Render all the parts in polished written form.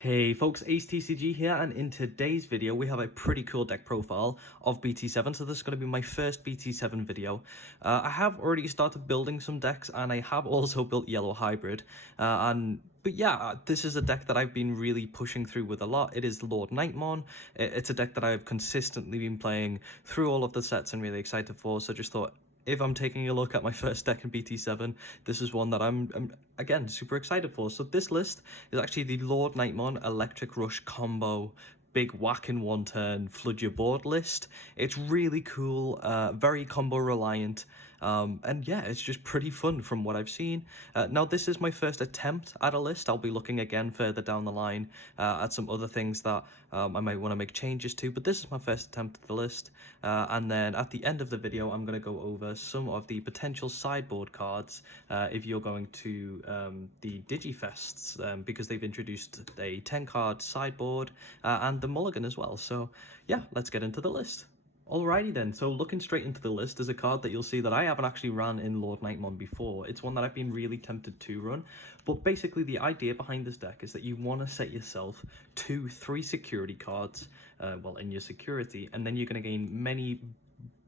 Hey folks, AceTCG here, and in today's video we have a pretty cool deck profile of BT7, so this is going to be my first BT7 video. I have already started building some decks, and I have also built Yellow Hybrid, but yeah, this is a deck that I've been really pushing through with a lot. It is LordKnightmon. It's a deck that I've consistently been playing through all of the sets and really excited for, so just thought, if I'm taking a look at my first deck in BT7, this is one that I'm again super excited for. So this list is actually the LordKnightmon Electric Rush combo big whack in one turn flood your board list. It's really cool, very combo reliant, and yeah, it's just pretty fun from what I've seen. Now this is my first attempt at a list. I'll be looking again further down the line at some other things that I might want to make changes to, but this is my first attempt at the list, and then at the end of the video I'm going to go over some of the potential sideboard cards if you're going to the Digifests, because they've introduced a 10 card sideboard and the mulligan as well. So yeah, let's get into the list. Alrighty then, so looking straight into the list is a card that you'll see that I haven't actually ran in LordKnightmon before. It's one that I've been really tempted to run, but basically the idea behind this deck is that you want to set yourself 2-3 security cards, in your security, and then you're going to gain many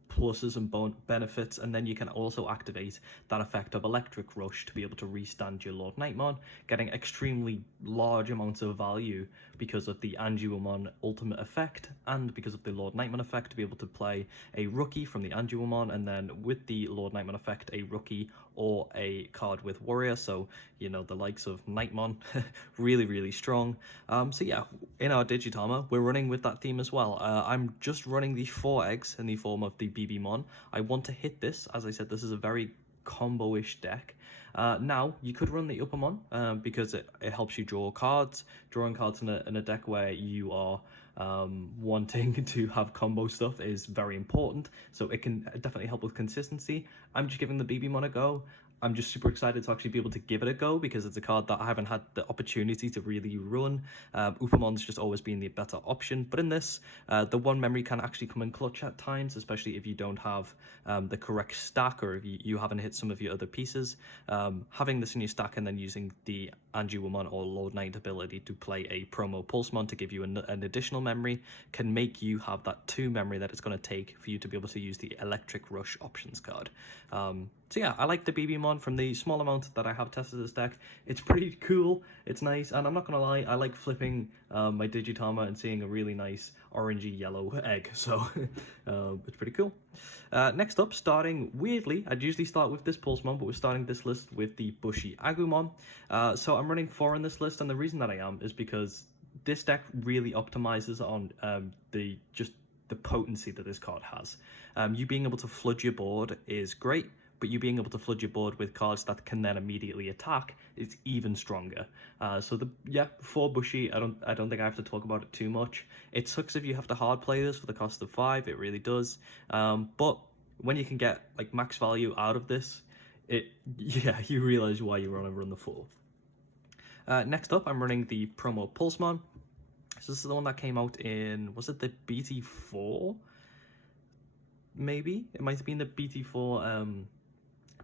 pluses and benefits, and then you can also activate that effect of Electric Rush to be able to restand your LordKnightmon, getting extremely large amounts of value because of the Anduamon ultimate effect and because of the LordKnightmon effect to be able to play a rookie from the Anduamon, and then with the LordKnightmon effect a rookie or a card with warrior, so you know, the likes of Knightmon. really strong. So yeah, in our Digitarmor we're running with that theme as well. I'm just running the 4 eggs in the form of the BB-mon. I want to hit this. As I said, this is a very combo-ish deck. Now you could run the Uppermon because it helps you draw cards. Drawing cards in a deck where you are wanting to have combo stuff is very important, so it can definitely help with consistency. I'm just giving the BB-mon a go. I'm just super excited to actually be able to give it a go because it's a card that I haven't had the opportunity to really run. Uppermon's just always been the better option, but in this, the one memory can actually come in clutch at times, especially if you don't have the correct stack, or if you haven't hit some of your other pieces. Having this in your stack and then using the Anduamon or Lord Knight ability to play a promo Pulsemon to give you an additional memory can make you have that 2 memory that it's going to take for you to be able to use the Electric Rush options card. So yeah, I like the BB-mon. From the small amount that I have tested this deck, it's pretty cool, it's nice, and I'm not gonna lie, I like flipping my Digitarmor and seeing a really nice orangey yellow egg, so it's pretty cool. Next up, starting weirdly, I'd usually start with this Pulsemon, but we're starting this list with the Bushy Agumon. So I'm running 4 in this list, and the reason that I am is because this deck really optimizes on the potency that this card has. You being able to flood your board is great, but you being able to flood your board with cards that can then immediately attack is even stronger. So for Bushy, I don't think I have to talk about it too much. It sucks if you have to hard play this for the cost of 5, it really does. But when you can get like max value out of this, you realize why you want to run the 4. Next up, I'm running the promo Pulsemon. So this is the one that came out in, was it the BT4? Maybe it might have been the BT4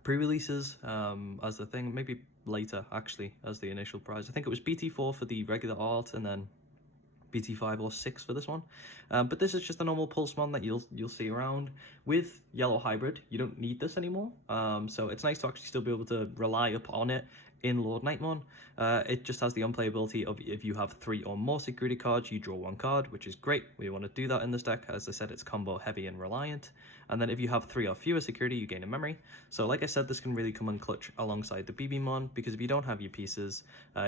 pre-releases as the thing, maybe later actually as the initial prize. I think it was BT4 for the regular art and then BT5 or 6 for this one. But this is just a normal Pulsemon that you'll see around. With Yellow Hybrid, you don't need this anymore, so it's nice to actually still be able to rely upon it in LordKnightmon. It just has the unplayability of if you have 3 or more security cards, you draw 1 card, which is great. We want to do that in this deck. As I said, it's combo heavy and reliant. And then if you have 3 or fewer security, you gain a memory. So like I said, this can really come in clutch alongside the BB-mon, because if you don't have your pieces,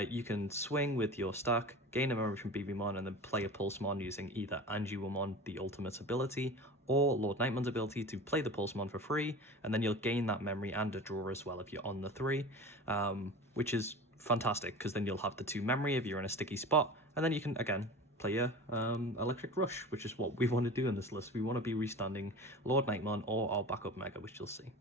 you can swing with your stack, gain a memory from BB-mon, and then play a Pulsemon using either Anduamon, the ultimate ability, or LordKnightmon's ability to play the Pulsemon for free, and then you'll gain that memory and a draw as well if you're on the 3, which is fantastic, because then you'll have the 2 memory if you're in a sticky spot, and then you can, again, play your Electric Rush, which is what we want to do in this list. We want to be restanding LordKnightmon or our backup Mega, which you'll see.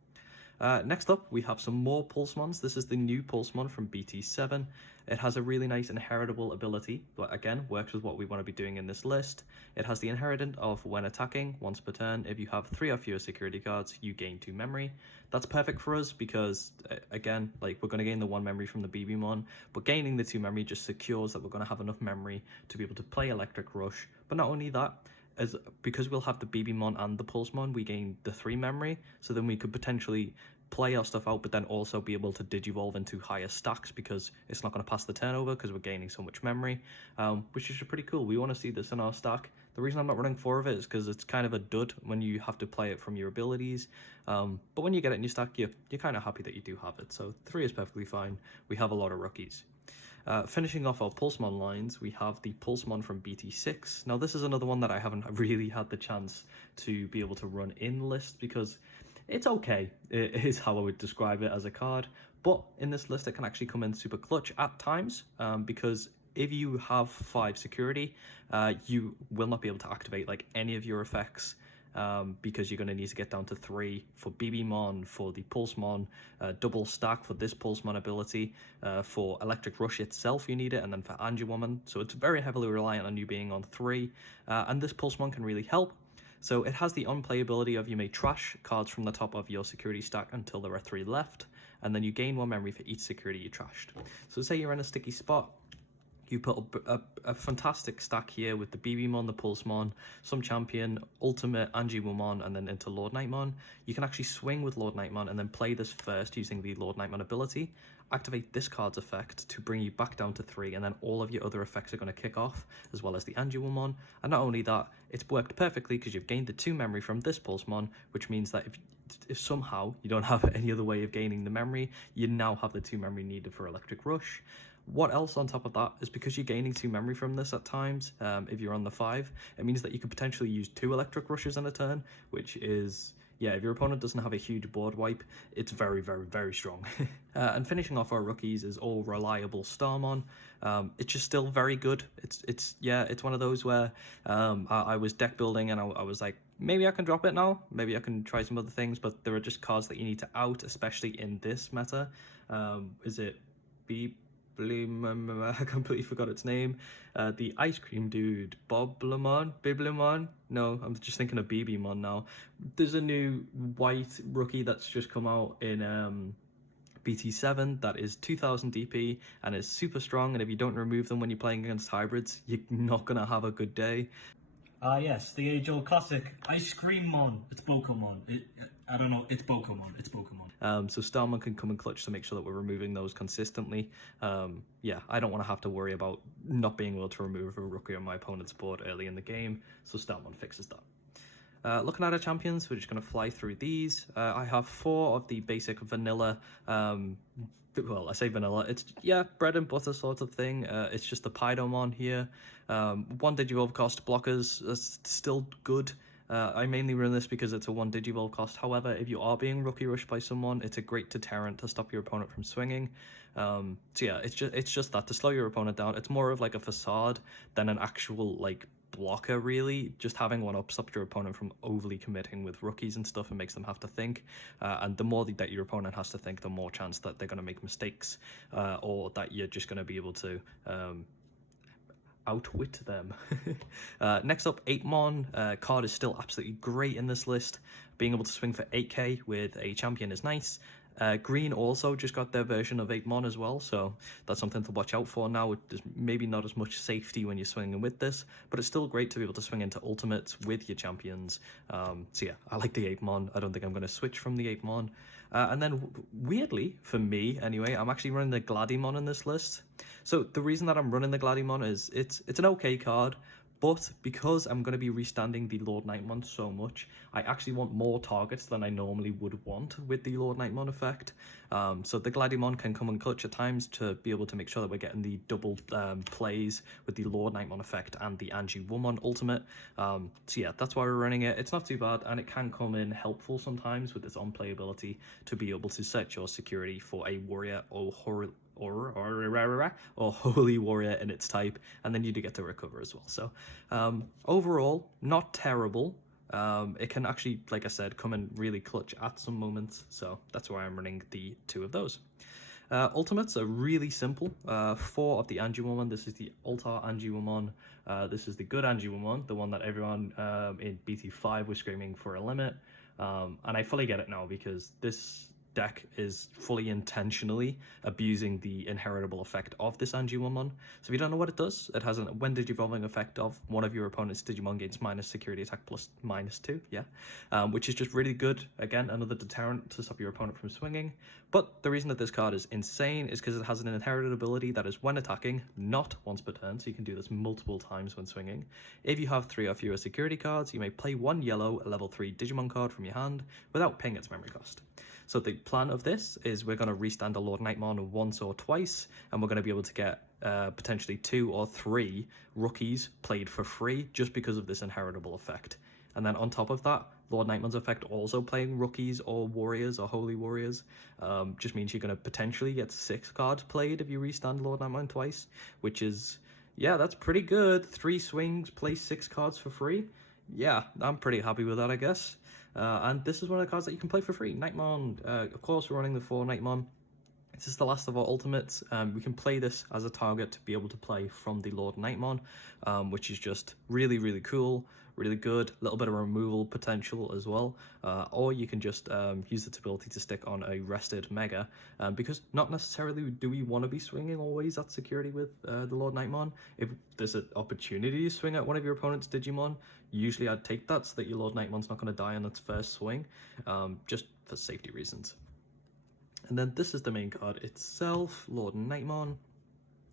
Next up, we have some more Pulsemons. This is the new Pulsemon from BT7. It has a really nice inheritable ability, but again, works with what we want to be doing in this list. It has the inheritant of when attacking, once per turn, if you have 3 or fewer security cards, you gain 2 memory. That's perfect for us because, again, like we're going to gain the 1 memory from the BB-mon, but gaining the 2 memory just secures that we're going to have enough memory to be able to play Electric Rush. But not only that, because we'll have the BB-mon and the Pulsemon, we gain the 3 memory, so then we could potentially play our stuff out, but then also be able to digivolve into higher stacks because it's not going to pass the turnover because we're gaining so much memory, which is pretty cool. We want to see this in our stack. The reason I'm not running 4 of it is because it's kind of a dud when you have to play it from your abilities, but when you get it in your stack, you're kind of happy that you do have it, so 3 is perfectly fine. We have a lot of rookies. Finishing off our Pulsemon lines, we have the Pulsemon from BT6. Now this is another one that I haven't really had the chance to be able to run in the list because it's okay, it is how I would describe it as a card, but in this list it can actually come in super clutch at times, because if you have 5 security, you will not be able to activate like any of your effects, because you're going to need to get down to 3 for BB-mon, for the Pulsemon, double stack for this Pulsemon ability, for Electric Rush itself you need it, and then for Angie-Woman, so it's very heavily reliant on you being on 3, and this Pulsemon can really help. So it has the unplayability of you may trash cards from the top of your security stack until there are 3 left, and then you gain 1 memory for each security you trashed. So say you're in a sticky spot, you put a fantastic stack here with the BB-mon, the Pulsemon, some champion, ultimate, Angie-Woman, and then into LordKnightmon. You can actually swing with LordKnightmon and then play this first using the LordKnightmon ability, activate this card's effect to bring you back down to 3, and then all of your other effects are going to kick off, as well as the Angie-Woman. And not only that, it's worked perfectly because you've gained the 2 memory from this Pulsemon, which means that if somehow you don't have any other way of gaining the memory, you now have the 2 memory needed for Electric Rush. What else on top of that is because you're gaining 2 memory from this at times, if you're on the 5, it means that you could potentially use 2 Electric Rushes in a turn, which is, yeah, if your opponent doesn't have a huge board wipe, it's very, very, very strong. And finishing off our rookies is all reliable Starmon. It's just still very good. It's one of those where I was deck building and I was like, maybe I can drop it now, maybe I can try some other things, but there are just cards that you need to out, especially in this meta. Is it I completely forgot its name. The ice cream dude, Biblimon? No, I'm just thinking of BB-mon now. There's a new white rookie that's just come out in BT7 that is 2000 DP and is super strong, and if you don't remove them when you're playing against hybrids, you're not gonna have a good day. Yes, the age-old classic, Ice Cream Mon. It's Pokemon. I don't know, it's Pokemon. So Starmon can come in clutch to make sure that we're removing those consistently. Yeah, I don't want to have to worry about not being able to remove a rookie on my opponent's board early in the game, so Starmon fixes that. Looking at our champions, we're just going to fly through these. I have 4 of the basic vanilla, well, I say vanilla, it's, yeah, bread and butter sort of thing. It's just the Pidomon here. 1 Digivolve cost blockers, that's still good. I mainly run this because it's a 1 Digivolve cost. However, if you are being rookie rushed by someone, it's a great deterrent to stop your opponent from swinging. So yeah, it's just that, to slow your opponent down. It's more of like a facade than an actual like blocker, really. Just having 1 up stops your opponent from overly committing with rookies and stuff and makes them have to think. And the more that your opponent has to think, the more chance that they're going to make mistakes, or that you're just going to be able to outwit them. Next up, 8mon. Card is still absolutely great in this list. Being able to swing for 8k with a champion is nice. Green also just got their version of 8mon as well, so that's something to watch out for now. There's maybe not as much safety when you're swinging with this, but it's still great to be able to swing into ultimates with your champions. So yeah, I like the 8mon. I don't think I'm going to switch from the 8mon. And then weirdly, for me anyway, I'm actually running the Gladimon in this list. So the reason that I'm running the Gladimon is it's an okay card, but because I'm going to be restanding the LordKnightmon so much, I actually want more targets than I normally would want with the LordKnightmon effect. So the Gladimon can come in clutch at times to be able to make sure that we're getting the double plays with the LordKnightmon effect and the Angie-Woman ultimate. So yeah, that's why we're running it. It's not too bad, and it can come in helpful sometimes with its on-playability to be able to set your security for a warrior or holy warrior in its type, and then you do get to recover as well. So overall, not terrible, it can actually, like I said, come in really clutch at some moments. So that's why I'm running the 2 of those. Ultimates are really simple. 4 of the Angiwomon. This is the Altar Angiwomon. This is the good Angiwomon, the one that everyone in BT5 was screaming for a limit. And I fully get it now because this deck is fully intentionally abusing the inheritable effect of this Angiwomon. So if you don't know what it does, it has a when digivolving effect of one of your opponent's Digimon gains minus security attack plus -2, which is just really good. Again, another deterrent to stop your opponent from swinging. But the reason that this card is insane is because it has an inherited ability that is when attacking, not once per turn, so you can do this multiple times when swinging. If you have 3 or fewer security cards, you may play 1 yellow level 3 Digimon card from your hand without paying its memory cost. So the plan of this is we're going to restand a LordKnightmon once or twice, and we're going to be able to get potentially 2 or 3 rookies played for free just because of this inheritable effect. And then on top of that, LordKnightmon's effect also playing rookies or warriors or holy warriors just means you're going to potentially get 6 cards played if you restand LordKnightmon twice, which is, yeah, that's pretty good. 3 swings, play 6 cards for free. Yeah, I'm pretty happy with that, I guess. And this is one of the cards that you can play for free. Knightmon, of course, we're running the 4 Knightmon. This is the last of our ultimates. We can play this as a target to be able to play from the LordKnightmon, which is just really, really cool, really good. A little bit of removal potential as well. Or you can just use its ability to stick on a rested Mega, because not necessarily do we want to be swinging always at security with the LordKnightmon. If there's an opportunity to swing at one of your opponent's Digimon, usually I'd take that so that your LordKnightmon's not going to die on its first swing, just for safety reasons. And then this is the main card itself, LordKnightmon.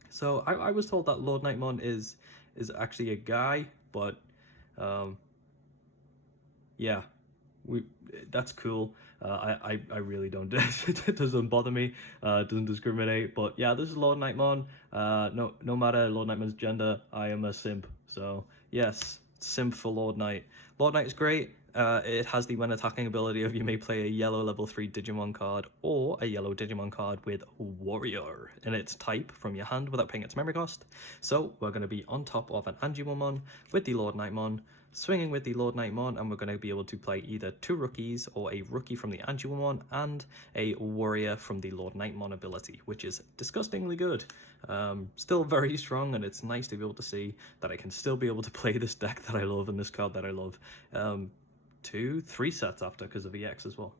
So I was told that LordKnightmon is actually a guy, but yeah, that's cool. I really don't. It doesn't bother me. It doesn't discriminate. But yeah, this is LordKnightmon. No matter LordKnightmon's gender, I am a simp. So yes, simp for LordKnight. LordKnight is great. It has the when attacking ability of you may play a yellow level 3 Digimon card or a yellow Digimon card with Warrior in its type from your hand without paying its memory cost. So we're going to be on top of an Angiwomon with the LordKnightmon, swinging with the LordKnightmon, and we're going to be able to play either 2 rookies or a rookie from the Angiwomon and a warrior from the LordKnightmon ability, which is disgustingly good. Still very strong, and it's nice to be able to see that I can still be able to play this deck that I love and this card that I love 2-3 sets after because of EX as well.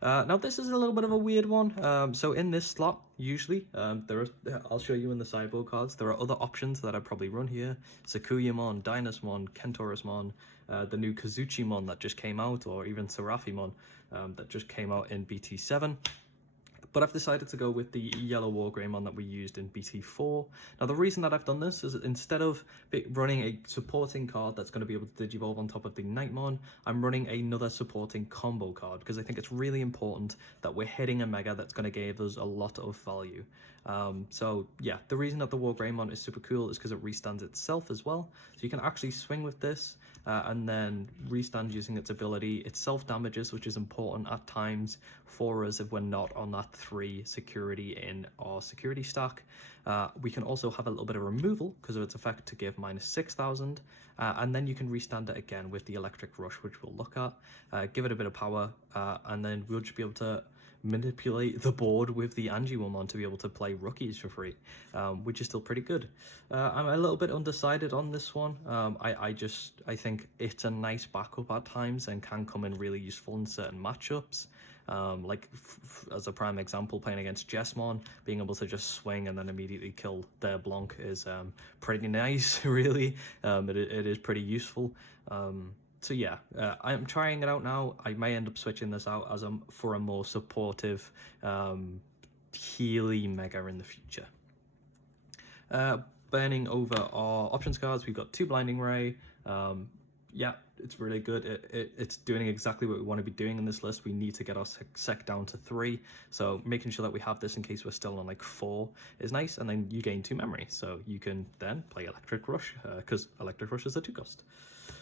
Now this is a little bit of a weird one. So in this slot, usually, I'll show you in the sideboard cards, there are other options that I probably run here. Sakuyamon, Dynasmon, Kentorasmon, the new Kazuchimon that just came out, or even Serafimon that just came out in BT7. But I've decided to go with the yellow Wargreymon that we used in BT4. Now the reason that I've done this is that instead of running a supporting card that's going to be able to digivolve on top of the Knightmon, I'm running another supporting combo card because I think it's really important that we're hitting a Mega that's going to give us a lot of value. So yeah, the reason that the Wargreymon is super cool is because it restands itself as well. So you can actually swing with this and then restand using its ability. It self-damages, which is important at times for us if we're not on that 3 security in our security stack. We can also have a little bit of removal because of its effect to give -6,000, and then you can restand it again with the Electric Rush, which we'll look at. Give it a bit of power, and then we'll just be able to manipulate the board with the Angiwomon to be able to play rookies for free, which is still pretty good. I'm a little bit undecided on this one. I think it's a nice backup at times and can come in really useful in certain matchups. Like as a prime example, playing against Jessmon, being able to just swing and then immediately kill their Blanc is pretty nice, really. It is pretty useful. So yeah, I'm trying it out now. I may end up switching this out as for a more supportive Healy Mega in the future. Burning over our options cards, we've got 2 Blinding Ray. Yeah, it's really good. It's doing exactly what we want to be doing in this list. We need to get our sec down to 3, so making sure that we have this in case we're still on like 4 is nice, and then you gain 2 memory, so you can then play Electric Rush, because Electric Rush is a 2 cost.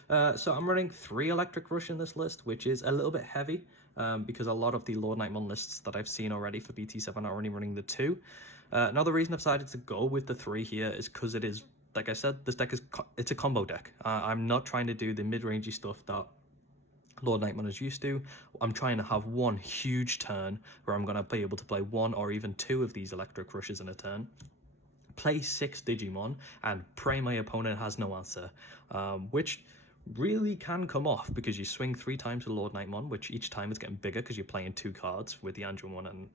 So I'm running 3 Electric Rush in this list, which is a little bit heavy, because a lot of the LordKnightmon lists that I've seen already for BT7 are only running the 2. Now the reason I've decided to go with the 3 here is because it is, like I said, this deck it's a combo deck. I'm not trying to do the mid-rangey stuff that LordKnightmon as used to. I'm trying to have one huge turn where I'm going to be able to play one or even two of these electric rushes in a turn, play 6 Digimon, and pray my opponent has no answer, which really can come off because you swing 3 times with LordKnightmon, which each time is getting bigger because you're playing 2 cards with the Angelmon and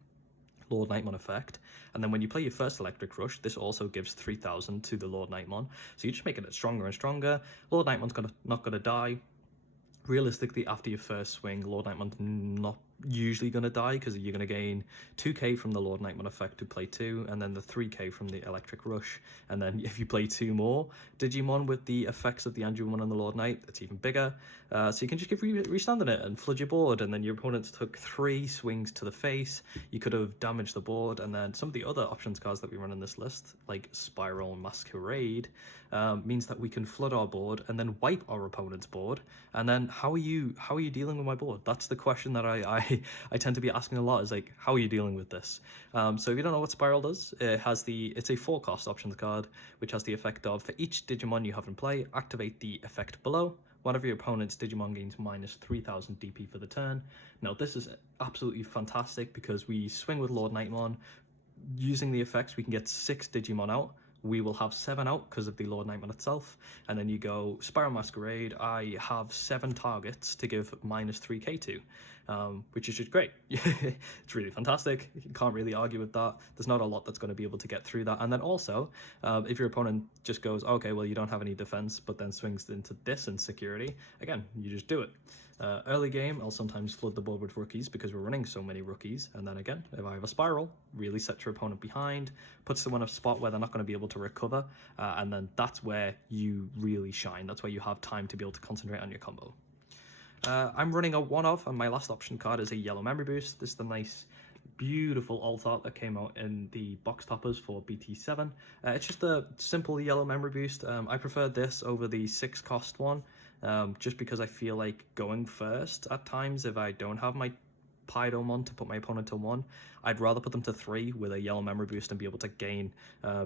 LordKnightmon effect. And then when you play your first electric rush, this also gives 3000 to the LordKnightmon, so you're just making it stronger and stronger. LordKnightmon's not gonna die. Realistically, after your first swing, LordKnightmon's not usually going to die because you're going to gain 2k from the LordKnightmon effect to play 2, and then the 3k from the electric rush. And then if you play 2 more Digimon with the effects of the Angelmon and the LordKnight, it's even bigger. So you can just keep restanding it and flood your board, and then your opponents took 3 swings to the face. You could have damaged the board, and then some of the other options cards that we run in this list, like Spiral and Masquerade, means that we can flood our board and then wipe our opponent's board. And then how are you dealing with my board? That's the question that I tend to be asking a lot, is like, how are you dealing with this? So if you don't know what Spiral does, it's a 4-cost options card, which has the effect of, for each Digimon you have in play, activate the effect below. Whenever your opponent's Digimon gains minus 3000 DP for the turn. Now this is absolutely fantastic because we swing with LordKnightmon. Using the effects, we can get 6 Digimon out. We will have 7 out because of the LordKnightmon itself. And then you go Spiral Masquerade. I have 7 targets to give minus 3k to, which is just great. It's really fantastic. You can't really argue with that. There's not a lot that's going to be able to get through that. And then also, if your opponent just goes, okay, well, you don't have any defense, but then swings into this insecurity, again, you just do it. Early game, I'll sometimes flood the board with rookies because we're running so many rookies. And then again, if I have a Spiral, really set your opponent behind, puts them in a spot where they're not going to be able to recover. And then that's where you really shine. That's where you have time to be able to concentrate on your combo. I'm running a 1-of, and my last option card is a Yellow Memory Boost. This is the nice, beautiful alt art that came out in the box toppers for BT7. It's just a simple Yellow Memory Boost. I prefer this over the 6-cost one. Just because I feel like going first at times, if I don't have my Pidomon to put my opponent to 1, I'd rather put them to 3 with a Yellow Memory Boost and be able to gain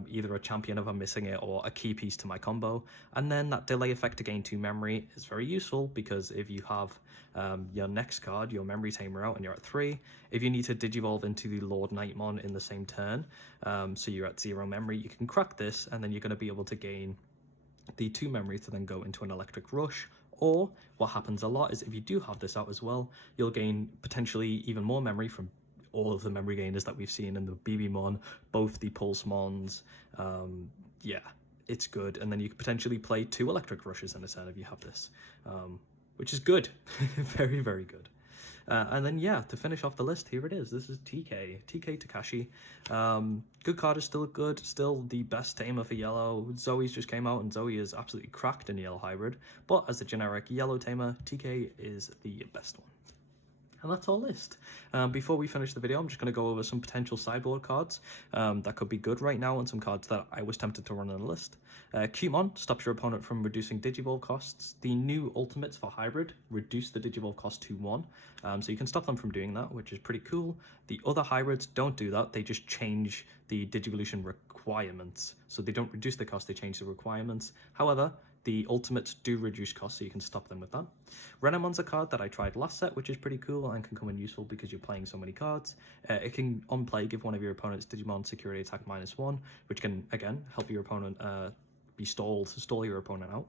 either a champion if I'm missing it or a key piece to my combo. And then that delay effect to gain 2 memory is very useful because if you have your next card, your memory tamer out, and you're at 3, if you need to digivolve into the LordKnightmon in the same turn, so you're at 0 memory, you can crack this, and then you're going to be able to gain the 2 memory to then go into an electric rush. Or what happens a lot is if you do have this out as well, you'll gain potentially even more memory from all of the memory gainers that we've seen in the BBmon, both the Pulsemons. Yeah, it's good. And then you could potentially play 2 electric rushes in a turn if you have this, which is good. Very, very good. And then, yeah, to finish off the list, here it is. This is TK Takashi. Good card is still good, still the best tamer for yellow. Zoe's just came out, and Zoe is absolutely cracked in yellow hybrid. But as a generic yellow tamer, TK is the best one. And that's our list. Before we finish the video, I'm just going to go over some potential sideboard cards that could be good right now, and some cards that I was tempted to run on the list. Qmon stops your opponent from reducing Digivolve costs. The new ultimates for hybrid reduce the Digivolve cost to 1, so you can stop them from doing that, which is pretty cool. The other hybrids don't do that. They just change the Digivolution requirements. So they don't reduce the cost, they change the requirements. However, the ultimates do reduce costs, so you can stop them with that. Renamon's a card that I tried last set, which is pretty cool and can come in useful because you're playing so many cards. It can, on play, give one of your opponent's Digimon security attack -1, which can, again, help your opponent be stall your opponent out.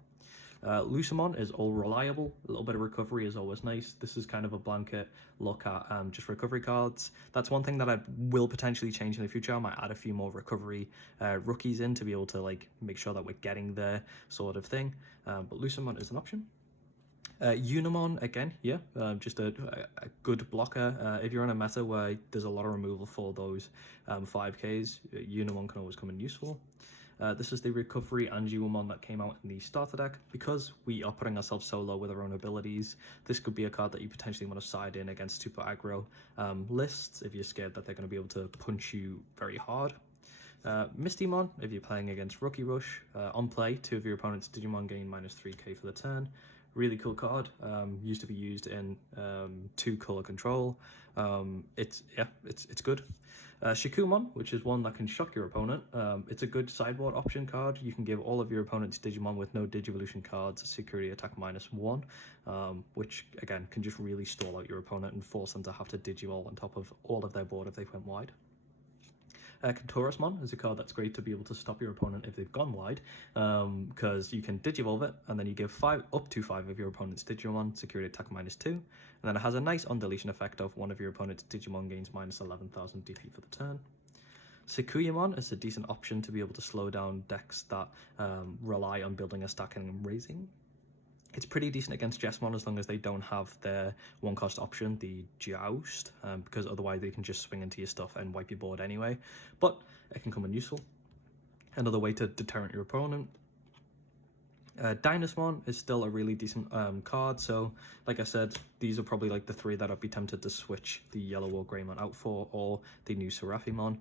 Lucemon is all reliable. A little bit of recovery is always nice. This is kind of a blanket look at just recovery cards. That's one thing that I will potentially change in the future. I might add a few more recovery rookies in to be able to like make sure that we're getting there, sort of thing. But Lucemon is an option. Unimon, again, yeah, just a good blocker. If you're in a meta where there's a lot of removal for those 5Ks, Unimon can always come in useful. This is the recovery Angelmon that came out in the starter deck. Because we are putting ourselves so low with our own abilities, this could be a card that you potentially want to side in against super aggro lists if you're scared that they're going to be able to punch you very hard. Mistymon, if you're playing against Rookie Rush. On play, 2 of your opponent's Digimon gain -3k for the turn. Really cool card. Used to be used in 2-color control. It's good. Shikumon, which is one that can shock your opponent. It's a good sideboard option card. You can give all of your opponent's Digimon with no Digivolution cards a security attack -1, which again can just really stall out your opponent and force them to have to Digivolve on top of all of their board if they went wide. Kantorasmon is a card that's great to be able to stop your opponent if they've gone wide, because you can Digivolve it, and then you give up to 5 of your opponent's Digimon security attack -2, and then it has a nice on-deletion effect of one of your opponent's Digimon gains -11,000 DP for the turn. Sakuyamon is a decent option to be able to slow down decks that rely on building a stack and raising. It's pretty decent against Jessmon as long as they don't have their 1-cost option, the Joust, because otherwise they can just swing into your stuff and wipe your board anyway. But it can come in useful. Another way to deterrent your opponent. Dynasmon is still a really decent card, so like I said, these are probably like the 3 that I'd be tempted to switch the Yellow or Greymon out for, or the new Seraphimon.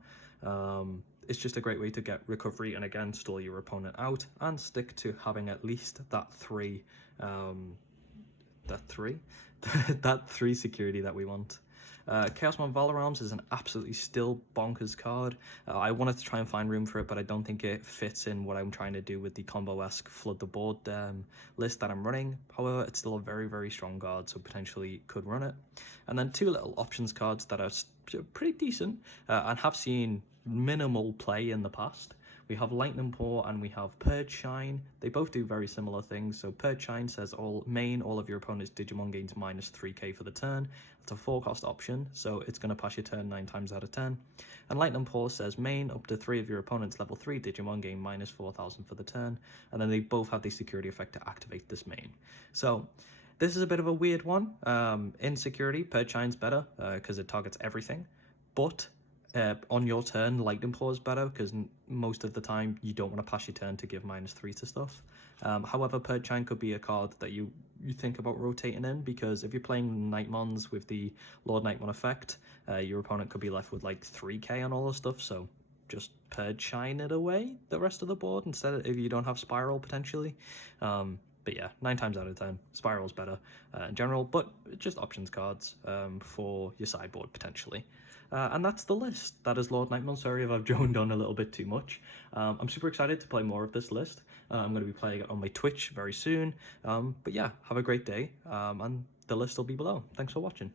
It's just a great way to get recovery and again stall your opponent out and stick to having at least that 3 that 3 security that we want. Chaosmon Valorams is an absolutely still bonkers card. I wanted to try and find room for it, but I don't think it fits in what I'm trying to do with the combo-esque flood the board list that I'm running. However, it's still a very, very strong card, so potentially could run it. And then 2 little options cards that are pretty decent and have seen minimal play in the past. We have Lightning Paw and we have Purge Shine. They both do very similar things. So Purge Shine says all of your opponent's Digimon gains -3k for the turn. It's a 4-cost option, so it's going to pass your turn 9 times out of 10. And Lightning Paw says main up to 3 of your opponent's level 3 Digimon gain -4,000 for the turn. And then they both have the security effect to activate this main. So this is a bit of a weird one. In security, Purge Shine's better because it targets everything. But on your turn, Lightning Paw is better because most of the time you don't want to pass your turn to give -3 to stuff. However, Purge Shine could be a card that you think about rotating in, because if you're playing Knightmons with the LordKnightmon effect, your opponent could be left with like 3k on all the stuff, so just Purge Shine it away the rest of the board instead of if you don't have Spiral potentially. But yeah, 9 times out of 10, Spiral's better in general, but just options cards for your sideboard potentially. And that's the list. That is LordKnightmon. Sorry if I've droned on a little bit too much. I'm super excited to play more of this list. I'm going to be playing it on my Twitch very soon. But yeah, have a great day, and the list will be below. Thanks for watching.